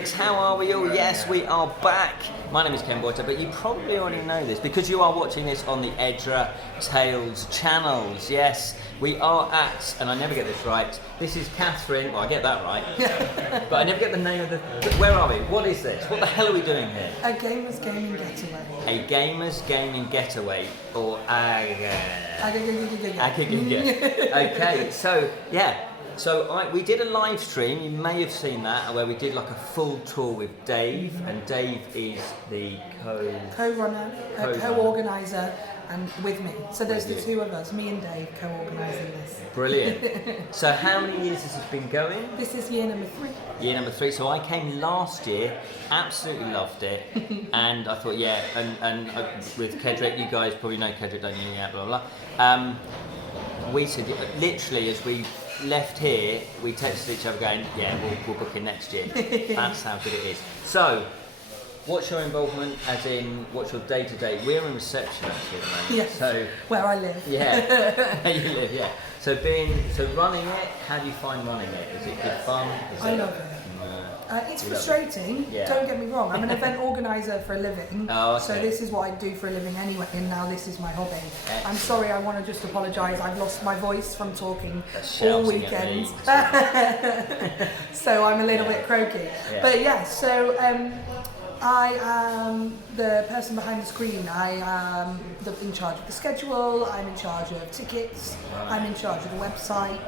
Alex, how are we all? Yes, we are back. My name is Ken Boyter, but you probably already know this because you are watching this on the Edra Tales channels. Yes, we are at, and I never get this right, this is Catering, well I get that right, but I never get the name of the, where are we? What is this? What the hell are we doing here? A Gamers Gaming Getaway. A Gamers Gaming Getaway, or okay, so yeah. So we did a live stream, you may have seen that, where we did like a full tour with Dave, and Dave is the co-organiser, and with me. So there's the two of us, me and Dave, co-organising this. Brilliant. So how many years has this been going? This is year number 3. Year number 3. So I came last year, absolutely loved it, and I thought, yeah, and with Catering, you guys probably know Catering, don't you? Yeah, blah, blah, blah. We said, literally, as we left here, we texted each other going, yeah, we'll book it next year. That's how good it is. So, what's your involvement, as in, what's your day-to-day? We're in reception actually at the moment. Yes, so, where I live. Yeah, where you live, yeah. So running it, how do you find running it? Is it good fun? I love it. It's frustrating, don't get me wrong. I'm an event organiser for a living, so this is what I do for a living anyway, and now this is my hobby. Excellent. I'm sorry, I want to just apologise. I've lost my voice from talking all weekend, so I'm a little bit croaky. Yeah. But yeah, so I am the person behind the screen. I am in charge of the schedule, I'm in charge of tickets, I'm in charge of the website,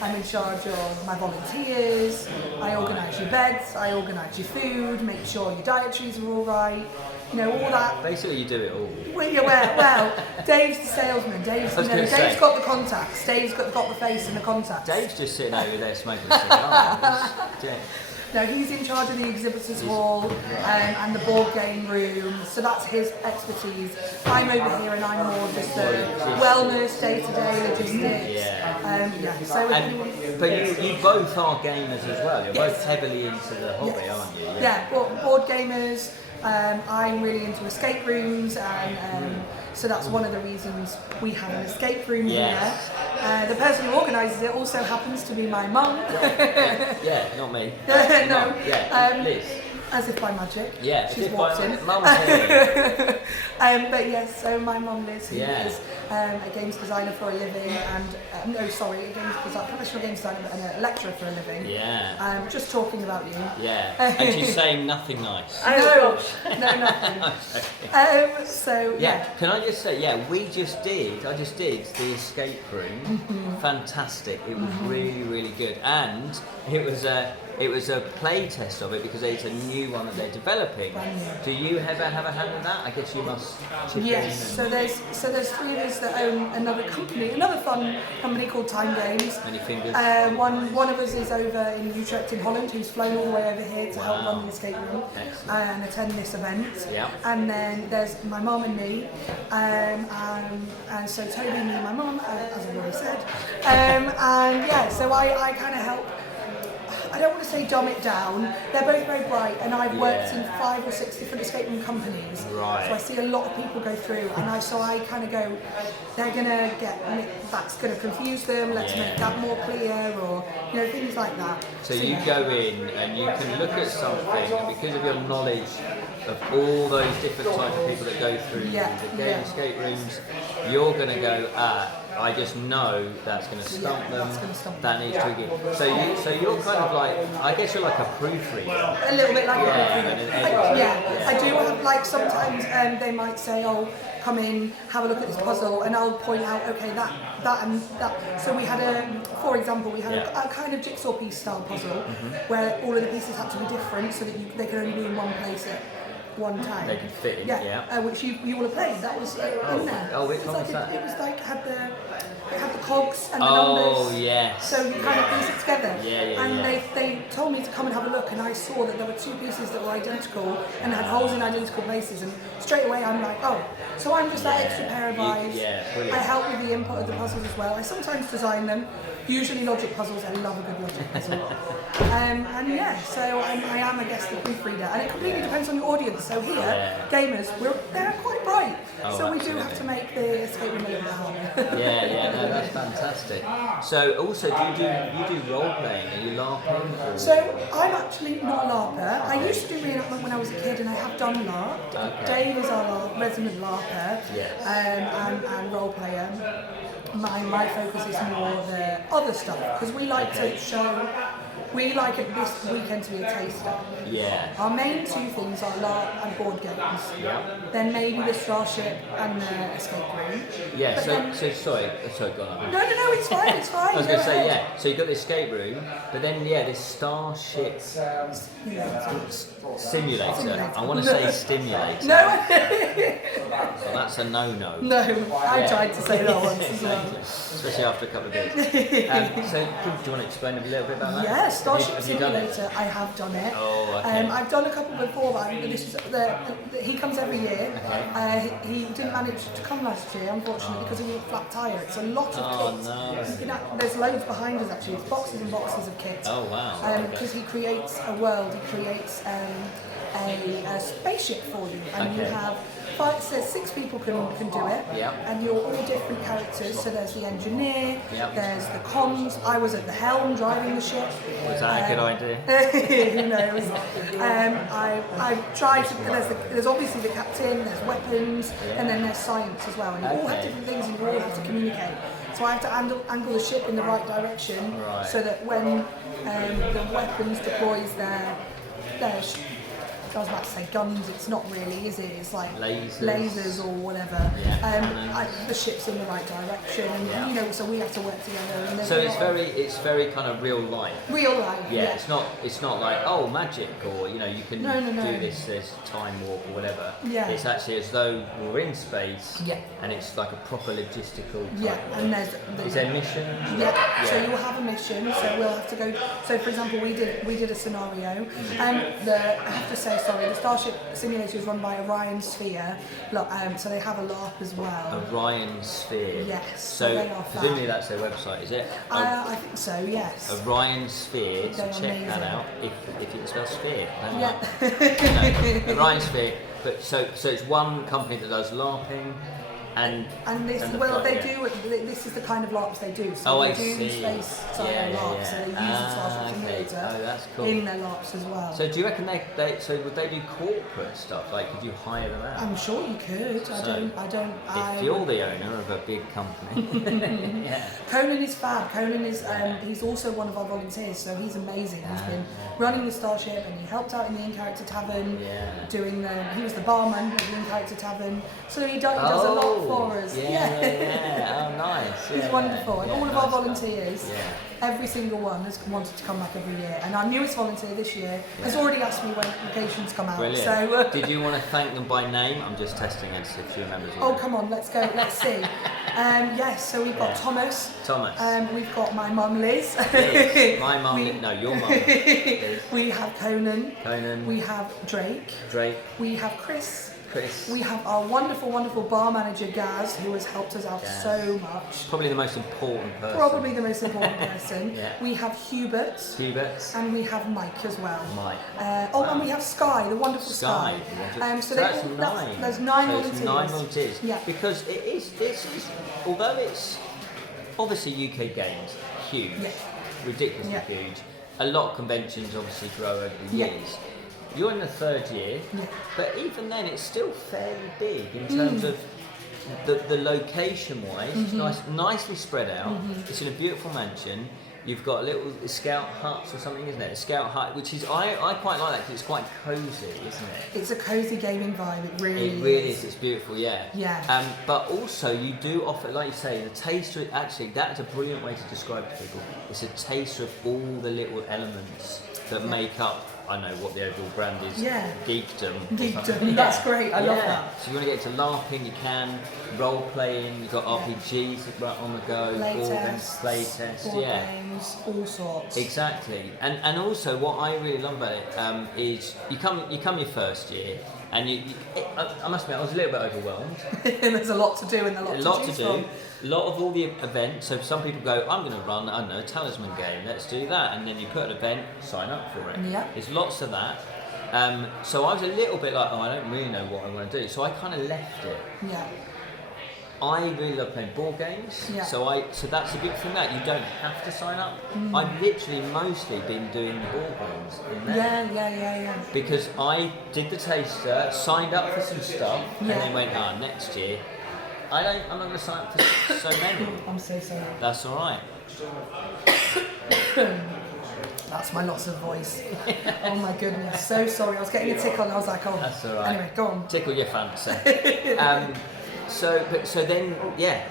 I'm in charge of my volunteers, I organise your beds, I organise your food, make sure your dietaries are all right, you know, all that. Basically you do it all. Well, Dave's the salesman, Dave's got the contacts, Dave's got the face and the contacts. Dave's just sitting over there smoking a cigar. No, he's in charge of the exhibitors hall and the board game room, so that's his expertise. I'm over here and I'm more just the wellness, day-to-day logistics. But you both are gamers as well. You're both heavily into the hobby, aren't you? Yeah, board gamers. I'm really into escape rooms, and so that's one of the reasons we have an escape room here. The person who organises it also happens to be my mum. Yeah, not me. No. Liz. As if by magic. Yeah, she's walked in. Mum's here. But yes, so my mum Liz, who is a games designer for a living, and a professional games designer and a lecturer for a living. Yeah. Just talking about you. Yeah. And she's saying nothing nice. No, nothing. So yeah. Can I just say, I just did the escape room. Fantastic. It was really, really good, and it was a play test of it because it's a new one that they're developing. Do you ever have a hand in that? I guess you must. Yes. So there's 3 of us that own another fun company called Time Games. Many fingers. One of us is over in Utrecht in Holland, who's flown all the way over here to help run the escape room and attend this event. Yeah. And then there's my mum and me, and so Toby, me, and my mum, as I've already said, so I kind of help. I don't want to say dumb it down. They're both very bright, and I've worked in 5 or 6 different escape room companies. Right. So I see a lot of people go through, and I kind of go, they're gonna that's gonna confuse them. Let's make that more clear, or things like that. So you go in and you can look at something, and because of your knowledge of all those different types of people that go through the game escape rooms, you're gonna go, I just know that's going to stump them. That needs to be. So you're kind of like, I guess you're like a proofreader. A little bit like a proofreader. I do have sometimes they might say, oh, come in, have a look at this puzzle, and I'll point out, okay, that and that. So we had for example, we had a kind of jigsaw piece style puzzle where all of the pieces had to be different so that they could only be in one place at one time. They can fit in, which you will have played. That was in there. Oh, which one was that? It was like it had the cogs and the numbers. Oh, yes. So you kind of piece it together. And they told me to come and have a look, and I saw that there were 2 pieces that were identical and had holes in identical places, and straight away I'm like, oh, so I'm just that extra pair of eyes. I help with the input of the puzzles as well. I sometimes design them. Usually logic puzzles. I love a good logic puzzle. So I am, I guess, the proofreader, and it completely depends on your audience. So here, gamers, they're quite bright, so we do have to make the escape room a little bit harder. Yeah, no, that's fantastic. So also, do you do role playing? Are you LARPing? Or? So I'm actually not a LARPer. I used to do reenactment when I was a kid, and I have done LARP. Okay. Dave is our resident LARPer, Yes. and role player. My focus is more the other stuff because we like to show. We like it this weekend to be a taster. Yeah. Our main two things are LARP and board games. Yeah. Then maybe the Starship and the escape room. Yeah. But So sorry, go on. No, it's fine. It's fine. I was going to Go say ahead. So you've got the escape room, but then this Starship simulator. I want to say stimulator. No. So that's a no-no. No, I tried to say that once as well. Especially after a couple of beers. So do you want to explain a little bit about that? Yeah, Starship Have you done it? Simulator, I have done it. Oh, okay. I've done a couple before, but this is he comes every year. Okay. He didn't manage to come last year, unfortunately, because of a flat tyre. It's a lot of kits. No. There's loads behind us actually. It's boxes and boxes of kits. Oh, wow. Because he creates a world. He creates a spaceship for you, and you have. So 6 people can do it, and you're all different characters. So there's the engineer, there's the comms. I was at the helm driving the ship. Was that a good idea? Who knows? I tried to. There's obviously the captain. There's weapons, and then there's science as well. And you all have different things, and you all have to communicate. So I have to angle the ship in the right direction, so that when the weapons deploys their I was about to say guns, it's not really, is it? It's like lasers or whatever. The ship's in the right direction, and so we have to work together. And so it's very kind of real life. Real life. Yeah, it's not like magic or you can do this time warp or whatever. Yeah. It's actually as though we're in space. Yeah. And it's like a proper logistical. And is there missions? Yeah. So you'll have a mission. So we'll have to go. So for example, we did a scenario, and I have to say. Sorry, the Starship simulator is run by Orion Sphere, so they have a LARP as well. Orion Sphere? Yes. So presumably that's their website, is it? I think so, yes. Orion Sphere, so check amazing. that out if you can spell sphere. Yeah. Orion Sphere, but so it's one company that does LARPing. And this is the kind of LARPs they do. So they do space LARPs, so they use the Starship simulator in their LARPs as well. So do you reckon would they do corporate stuff? Like, could you hire them out? I'm sure you could. If you're the owner of a big company. Conan is fab. Conan is he's also one of our volunteers, so he's amazing. He's been running the Starship, and he helped out in the in-character tavern, he was the barman at the in-character tavern. So he does a lot for us. Yeah. Oh, nice. He's wonderful. And all of our volunteers, every single one has wanted to come back every year. And our newest volunteer this year has already asked me when applications come out. Brilliant. So, did you want to thank them by name? I'm just testing it to see if she remembers you. Oh, come on, let's go. Let's see. Yes, so we've got Thomas. We've got my mum Liz. My mum, your mum. Liz. We have Conan. We have Drake. We have Chris. We have our wonderful, wonderful bar manager Gaz, who has helped us out so much. Probably the most important person. We have Hubert. And we have Mike as well. And we have Sky, the wonderful Sky. So that's 9. There's 9 volunteers. It's 9 volunteers. Yeah. Because this is, although it's obviously UK games, huge, ridiculously huge. A lot of conventions obviously grow over the years. You're in the 3rd year, but even then it's still fairly big in terms of the location-wise. It's nicely spread out. It's in a beautiful mansion. You've got little scout huts or something, isn't it? A scout hut, which is I quite like that because it's quite cosy, isn't it? It's a cosy gaming vibe. It really is. It's beautiful, yeah. Yeah. But also you do offer, like you say, the taster. Actually, that's a brilliant way to describe to people. It's a taster of all the little elements that make up. I know what the overall brand is. Geekdom. That's great. I love that. So you want to get into LARPing, you can. Role playing, you've got RPGs right on the go. Playtest. Board games, all sorts. Exactly. And also what I really love about it is you come your first year. And I must admit, I was a little bit overwhelmed. There's a lot to do and a lot to do. A lot of all the events. So some people go, I'm going to run, I don't know, a talisman game. Let's do that. And then you put an event, sign up for it. Yeah. There's lots of that. So I was a little bit like, I don't really know what I want to do. So I kind of left it. Yeah. I really love playing board games. Yeah. So that's a good thing that you don't have to sign up. I've literally mostly been doing board games in there. Yeah. Because I did the taster, signed up for some stuff, and Yeah. then went, next year I'm not going to sign up for so many. I'm so sorry. That's all right. That's my loss of voice. Oh my goodness, so sorry. I was getting a tickle and I was like, oh. That's all right. Anyway, go on. Tickle your fancy. So then,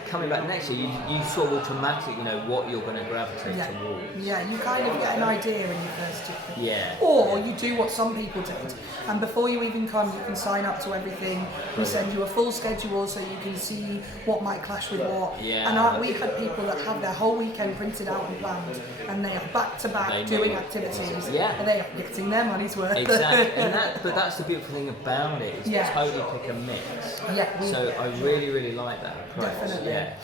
coming back next year, you sort of automatically know what you're going to gravitate towards. Yeah, you kind of get an idea in your first year. Yeah. Or you do what some people did, and before you even come, you can sign up to everything. We send you a full schedule so you can see what might clash with what. Yeah. And we had people that have their whole weekend printed out and planned, and they are back to back doing activities. Yeah. And they are getting their money's worth. Exactly. But that's the beautiful thing about it, is totally pick a mix. Yeah. So I really, really like that approach. Definitely. Yeah.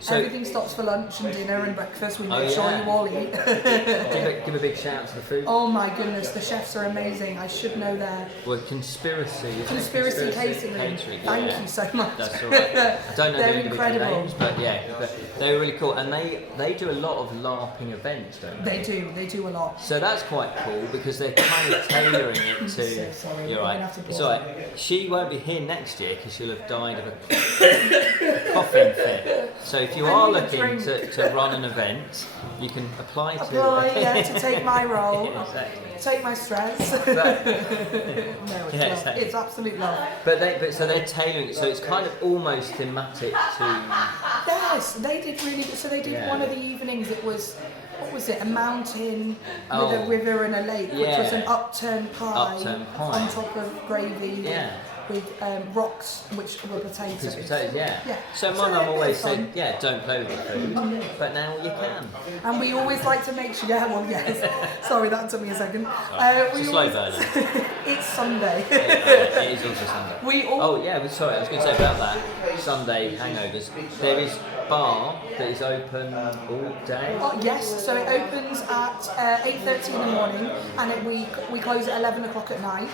So Everything stops for lunch and dinner and breakfast. We make sure you all eat. give a big shout out to the food. Oh my goodness, the chefs are amazing. I should know their Well, Conspiracy Catering. Thank you so much. That's all right. I don't know They're the individual incredible. names, but they're really cool, and they do a lot of LARPing events, don't they? They do a lot. So that's quite cool because they're kind of tailoring it to. So sorry, You're we're right. gonna have to It's pause. all right. She won't be here next year because she'll have died of a coughing fit. So if you I are need a looking drink. to run an event, you can apply to. To take my role, Exactly. take my stress. But, No, it's love. exactly. It's absolute love. but so they're tailoring it, so it's kind of almost thematic to. Yes, they did really good. So they did one of the evenings. It was, what was it? A mountain with a river and a lake, which was an upturned pie, on top of gravy. Yeah. With rocks, which were potatoes. Yeah. So my mum always said, don't play with the food, but now you can. And we always like to make sure. Sorry, that took me a second. It's a slow burner. It's Sunday. It is also Sunday. Sorry, I was going to say about that. Sunday hangovers. There is bar that is open all day. Oh, yes, so it opens at 8:30 in the morning, and we close at 11 o'clock at night.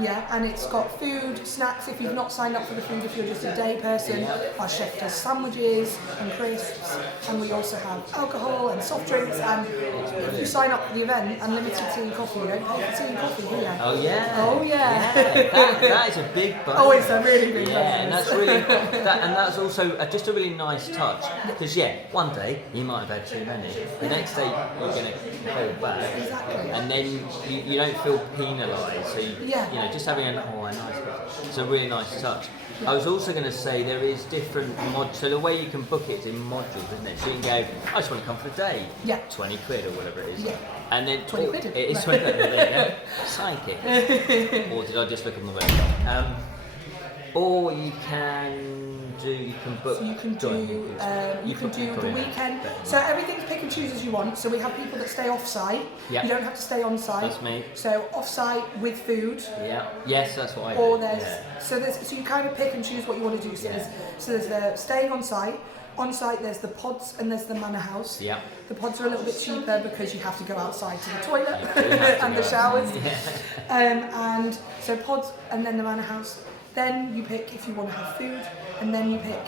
Yeah, and it's got food, snacks. If you've not signed up for the food, if you're just a day person, our chef does sandwiches and crisps, and we also have alcohol and soft drinks. And if you sign up for the event, unlimited tea and coffee. You don't pay for tea and coffee here. Oh yeah. Oh yeah. That is a big bonus. Oh, it's a really big bonus. And that's really and that's also just a really nice touch, because one day you might have had too many, the next day you're going to hold back, Exactly. and then you don't feel penalised, so you know, just having a nice, it's a really nice touch. I was also going to say there is different modules, so the way you can book it is in modules, isn't it? So you can go, I just want to come for a day, 20 quid or whatever it is, and then 20 quid. It is 20 quid. There you go. Psychic. Or did I just look on the website? Or you can book. So you can do the weekend. So everything's pick and choose as you want. So we have people that stay off site. Yep. You don't have to stay on site. That's me. So off site with food. Yeah. Yes, that's what I do. Or so you kind of pick and choose what you want to do. So there's the staying on site. On site there's the pods and there's the manor house. Yeah. The pods are a little bit cheaper because you have to go outside to the toilet and the showers. And so pods and then the manor house. Then you pick if you want to have food, and then you pick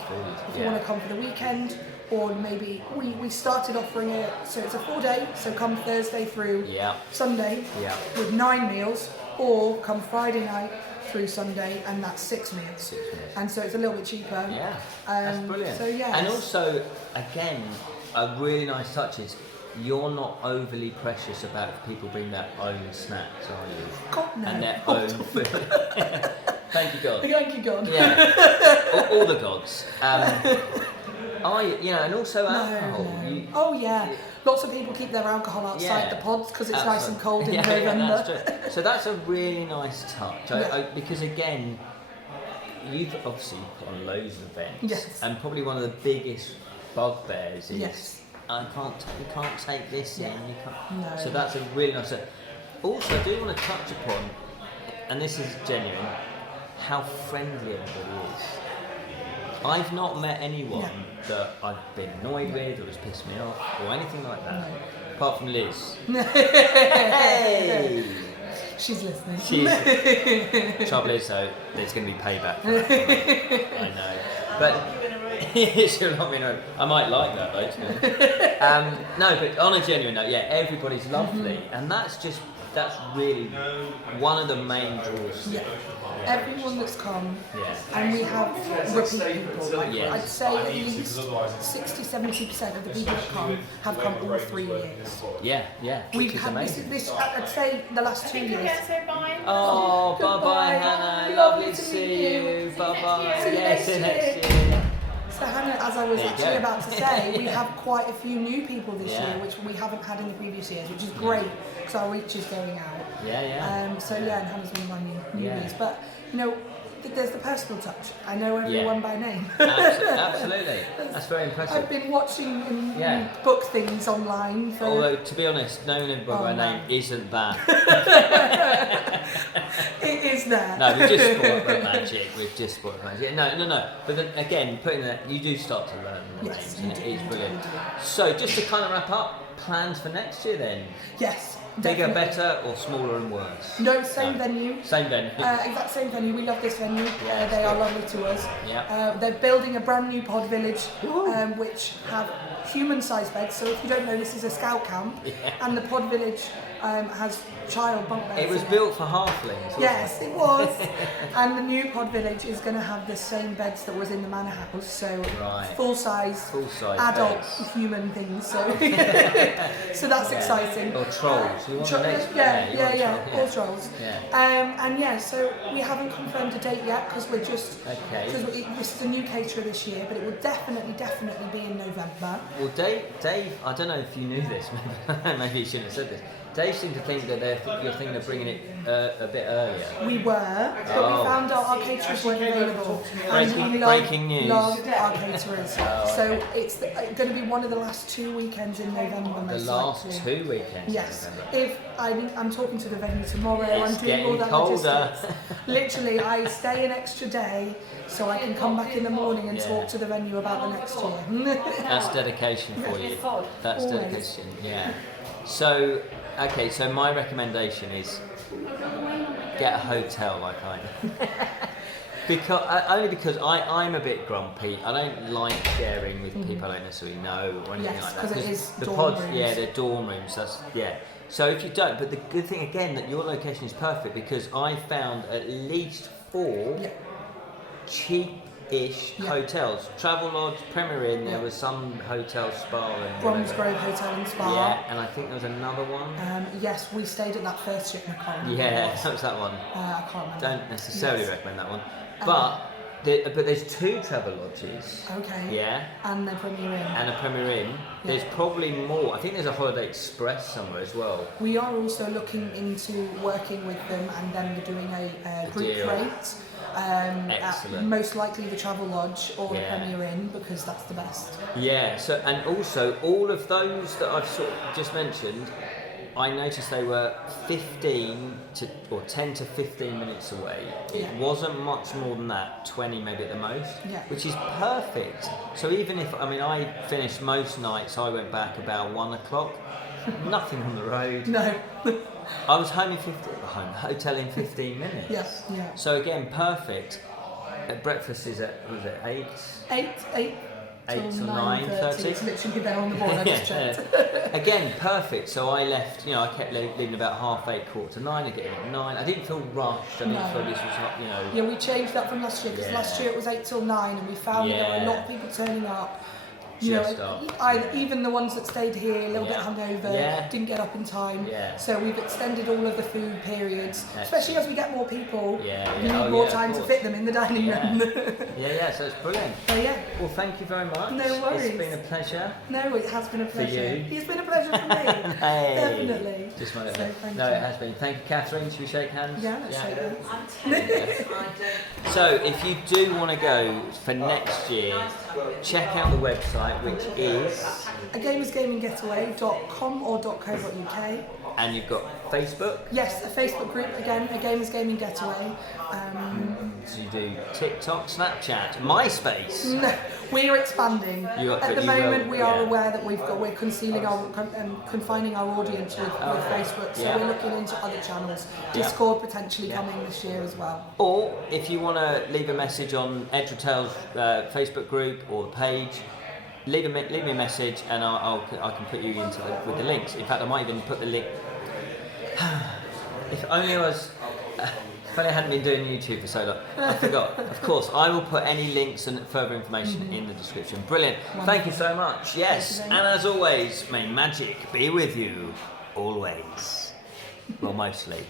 if you want to come for the weekend, or maybe we started offering it, so it's a full day, so come Thursday through Sunday with 9 meals, or come Friday night through Sunday, and that's 6 meals. And so it's a little bit cheaper. Yeah, that's brilliant. So and also, again, a really nice touch is you're not overly precious about if people bring their own snacks, are you? God, no. And their own food. Thank you, God. Thank you, God. Yeah, all the gods. And also alcohol. No. Lots of people keep their alcohol outside the pods because it's nice and cold in November. That's true. So that's a really nice touch. Because again, you've obviously put on loads of events, and probably one of the biggest bugbears is you can't take this in. You can't. No. So that's a really nice. Also, I do want to touch upon, and this is genuine, how friendly everybody is. I've not met anyone that I've been annoyed with or has pissed me off or anything like that, apart from Liz. Hey! She's listening. Trouble is though, there's going to be payback for that. I know. But She'll let me know. I might like that though. No, but on a genuine note, yeah, everybody's lovely, and that's really one of the main draws. Yeah. Everyone that's come, Yeah. and we have repeat people. Like, Yeah. I'd say at least 60-70% of the people that come have come all 3 years. Yeah, We've which is had amazing. this, I'd say the last 2 years. Oh, bye Goodbye. bye, Hannah. Lovely to see you. Bye bye. See you Yes, next next year. year. So Hannah, as I was There you actually go. about to say, we have quite a few new people this Yeah. year, which we haven't had in the previous years, which is great because our reach is going out. Yeah. So yeah, and Hannah's one of my newbies. Yeah. But you know, there's the personal touch. I know everyone by name. Absolutely. That's very impressive. I've been watching and Yeah. book things online for. Although, to be honest, knowing everybody by Oh, name no. isn't bad. It is there. No, we've just spoiled the magic. We've just spoiled the magic. No. But then, again, putting that, you do start to learn the Yes, names, and you it is do, brilliant. you do. So, just to kind of wrap up, plans for next year then? Yes. Bigger, Definitely. better, or smaller and worse? No, same venue. Same venue. Exact same venue. We love this venue. Yeah, They are good. lovely to us. Yeah. They're building a brand new pod village, which have human-sized beds. So if you don't know, this is a scout camp, and the pod village has child bunk beds. It was in built for halflings. wasn't Yes, it was. And the new pod village is going to have the same beds that was in the manor house. So Right. full-size, Full-size adult beds. human things. So, so that's exciting. Or trolls. You want the next Yeah, you want yeah, trolls, all trolls. Yeah. And yeah, so we haven't confirmed a date yet because we're just Okay. because this is a new caterer this year, but it will definitely be in November. Well, Dave, I don't know if you knew this, maybe you shouldn't have said this. Dave seemed to think that you're thinking of bringing it a bit earlier. We were, but Oh. we found out our caterers weren't available. And we Breaking news. love our caterers. So it's going to be one of the last 2 weekends in November, The most last likely. 2 weekends. Yes, in November. if I'm talking to the venue tomorrow, It's I'm doing all getting that colder. logistics. Literally, I stay an extra day so I can come back in the morning and Yeah. talk to the venue about the next year. That's dedication for you. That's Always. dedication, yeah. So, okay, so my recommendation is get a hotel like I do. Only because I'm a bit grumpy. I don't like sharing with people I don't necessarily know or anything Yes, like that. 'cause it is the dorm pods, rooms. yeah, they're dorm rooms. So if you don't, but the good thing again that your location is perfect because I found at least 4 Yeah. cheap-ish Yeah. hotels. Travelodge, Premier Inn. There Yeah. was some hotel spa and Bromsgrove whatever. Hotel and Spa. Yeah, and I think there was another one. Yes, we stayed at that first ship, and I can't remember Yeah, what it that was that one. was. I can't remember. Don't necessarily Yes. recommend that one, but there's 2 travel lodges. Okay. Yeah, And the Premier Inn. and a Premier Inn. There's probably more. I think there's a Holiday Express somewhere as well. We are also looking into working with them and then we're doing a group deal. rate. At Excellent. most likely the Travel Lodge or Yeah. the Premier Inn because that's the best. Yeah. So and also all of those that I've sort of just mentioned, I noticed they were 10 to 15 minutes away. It Yeah. wasn't much more than that, 20 maybe at the most, Yeah. which is perfect. So even if, I finished most nights, I went back about 1 o'clock, nothing on the road. No. I was hotel in 15 minutes. Yes. Yeah. So again, perfect. Breakfast is at, was it 8? 8 8 till till 9:30. 9:30. It's literally there on the board. I just checked. Again, perfect. So I left, I kept leaving about 8:30, 8:45, I get in at 9. I didn't feel rushed. I didn't No. feel this was not, Yeah, we changed that from last year because Yeah. last year it was 8 till 9 and we found that there were a Yeah. lot of people turning up. Just up. Even the ones that stayed here a little bit Yeah. hungover, Yeah. didn't get up in time. Yeah. So we've extended all of the food periods, especially as we get more people. Yeah, We yeah. need Oh, more yeah, of time to course. fit them in the dining Yeah. room. So it's brilliant. So yeah, Well, thank you very much. No worries. It's been a pleasure. no, it has been a pleasure. you. It's been a pleasure for me. Hey. Definitely. Just wanted So to. thank No, you. it has been. Thank you, Catherine. Should we shake hands? Yeah, let's shake hands. So, if you do want to go for next year, check out the website, which is, A gamersgaminggetaway.com or .co.uk. and you've got Facebook. Yes, a Facebook group again, a Gamers Gaming Getaway. to do TikTok, Snapchat, MySpace. No, we're expanding. At the moment, we are aware that we're concealing our confining our audience with Facebook, so we're looking into other channels. Discord potentially coming this year as well. Or if you want to leave a message on Edratel's Facebook group or page, leave me a message, and I can put you into with the links. In fact, I might even put the link. If only I hadn't been doing YouTube for so long. I forgot. Of course, I will put any links and further information in the description. Brilliant. Thank you so much. Yes, and as always, may magic be with you always. Well, mostly.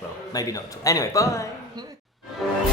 Well, maybe not. Anyway, bye.